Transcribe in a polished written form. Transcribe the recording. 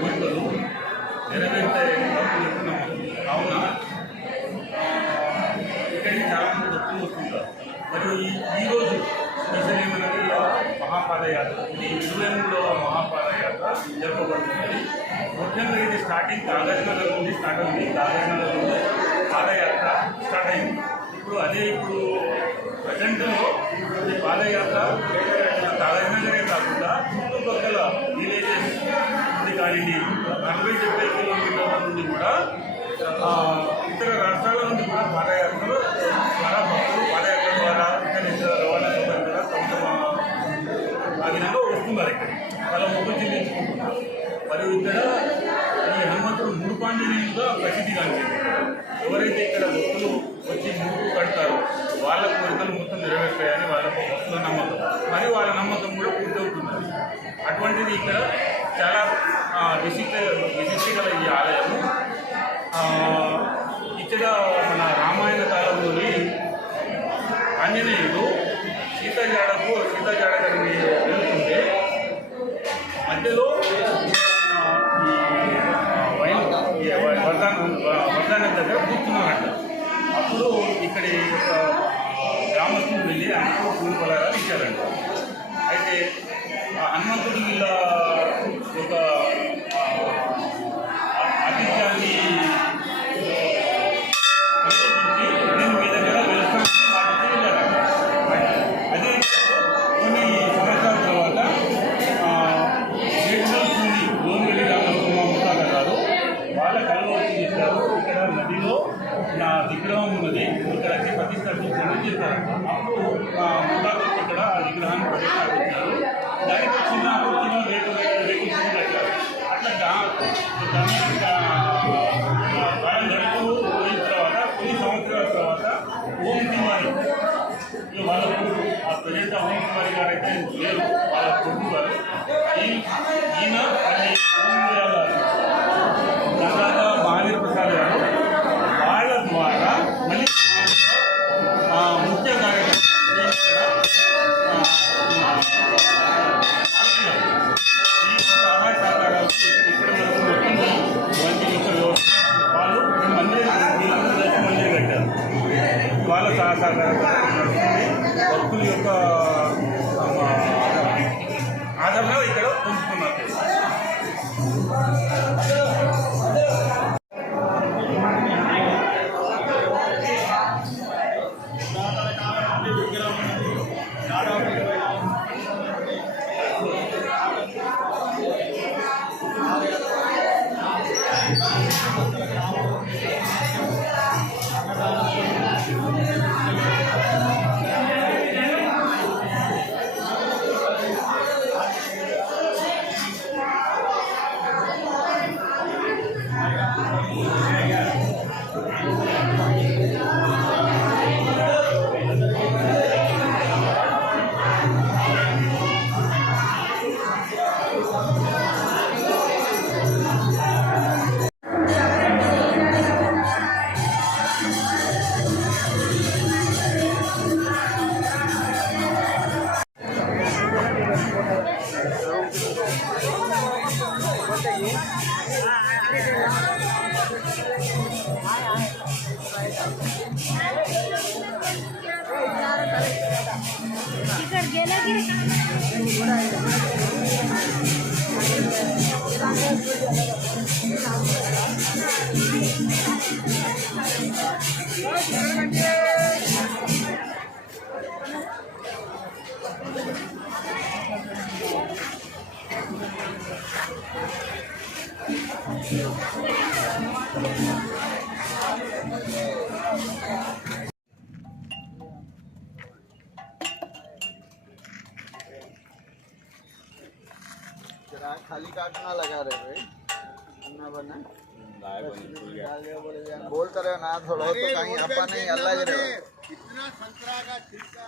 కోరికలు నెరవేర్తాయని కావున ఇక్కడికి చాలామంది భక్తులు వస్తుంటారు. మరియు ఈరోజు స్పెషల్ ఏమన్నది మహాపాదయాత్ర, ఇది 23వ మహాపాదయాత్ర జరపబడుతుంది. ముఖ్యంగా ఇది స్టార్టింగ్ కాగజ్నగర్ నుండి స్టార్ట్ అయింది. కాగజ్నగర్ నుండి పాదయాత్ర స్టార్ట్ అయింది. ఇప్పుడు ప్రజెంట్లో ఈ పాదయాత్ర కాగజ్నగరే కాకుండా చుట్టుపక్కల విలేజెస్ నుండి కానివ్వండి 40-70 కిలోమీటర్ల నుండి కూడా ఇతర రాష్ట్రాల నుండి కూడా పాదయాత్రలు ద్వారా భక్తులు పాదయాత్ర ద్వారా ఇతర రవాణా సౌకర్యం కూడా ఆ విధంగా వస్తున్నారు. ఇక్కడ చాలా మొగ్గు చెల్లించుకుంటున్నారు. మరియు ఇక్కడ ఈ హనుమంతుడు ముడుపాంజనేయులుగా ప్రసిద్ధిగాంచింది. ఎవరైతే ఇక్కడ భక్తులు వచ్చి ముడుపు కడతారో వాళ్ళ కోరికలు మొత్తం నెరవేర్తాయని వాళ్ళ భక్తుల నమ్మకం, మరియు వాళ్ళ నమ్మకం కూడా పూర్తవుతున్నారు. అటువంటిది ఇక్కడ చాలా విశిష్ట గల ఈ ఆలయము. ఇక్కడ మన రామాయణ కాలంలోని ఆంజనేయుడు సీతాజాడ గారిని వెళ్తుంటే మధ్యలో వరదానం దగ్గర కూర్చున్నారంట. అప్పుడు ఇక్కడి ఒక గ్రామస్తులు వెళ్ళి ఆయనకు పూలు పలారాలు ఇచ్చారంట. అయితే హనుమంతుడు ఇలా ఒక ఆతిథ్యాన్ని నేను మీ దగ్గర వెళ్తానని మాటించి వెళ్ళారంట. అదే కొన్ని సంవత్సరాల తర్వాత గోన్వెల్లి రామసుమ ముతాక గారు వాళ్ళ కలవచ్చి చేశారు. ఇక్కడ నదిలో నా విగ్రహం ఉన్నది, ఇక్కడ ప్రతిష్టాపించడం చేశారంట. అప్పుడు ముతాక ఇక్కడ ఆ విగ్రహాన్ని ప్రతిష్టాపించారు. దానికి చిన్న రేకులు కట్టారు. అట్లా కాలం జరుగుతూ పోయిన తర్వాత కొన్ని సంవత్సరాల తర్వాత ఓం తివారి వాళ్ళ కొడుకు, ఆ ప్రజెంట్ ఓం తివారి గారు అయితే లేరు, వాళ్ళ కొడుకు గారు ఈయన అది ఓం వీరా గారు, తర్వాత మహావీర ప్రసాద్ గారు, వాళ్ళ ద్వారా మళ్ళీ ముఖ్య కార్యక్రమం సహాయ సహకారాలు ఇక్కడ వాళ్ళు మందిరం కట్టారు. వాళ్ళ సహకారం భక్తుల యొక్క ఆదరణ ఇక్కడ పొందుతున్నారు. इधर गेला की खाली काटना लगा रहे भाई अन्ना बना बोलते रहे ना थोड़ा तो कहीं अपन नहीं अलग रहे इतना संतरा का छिलका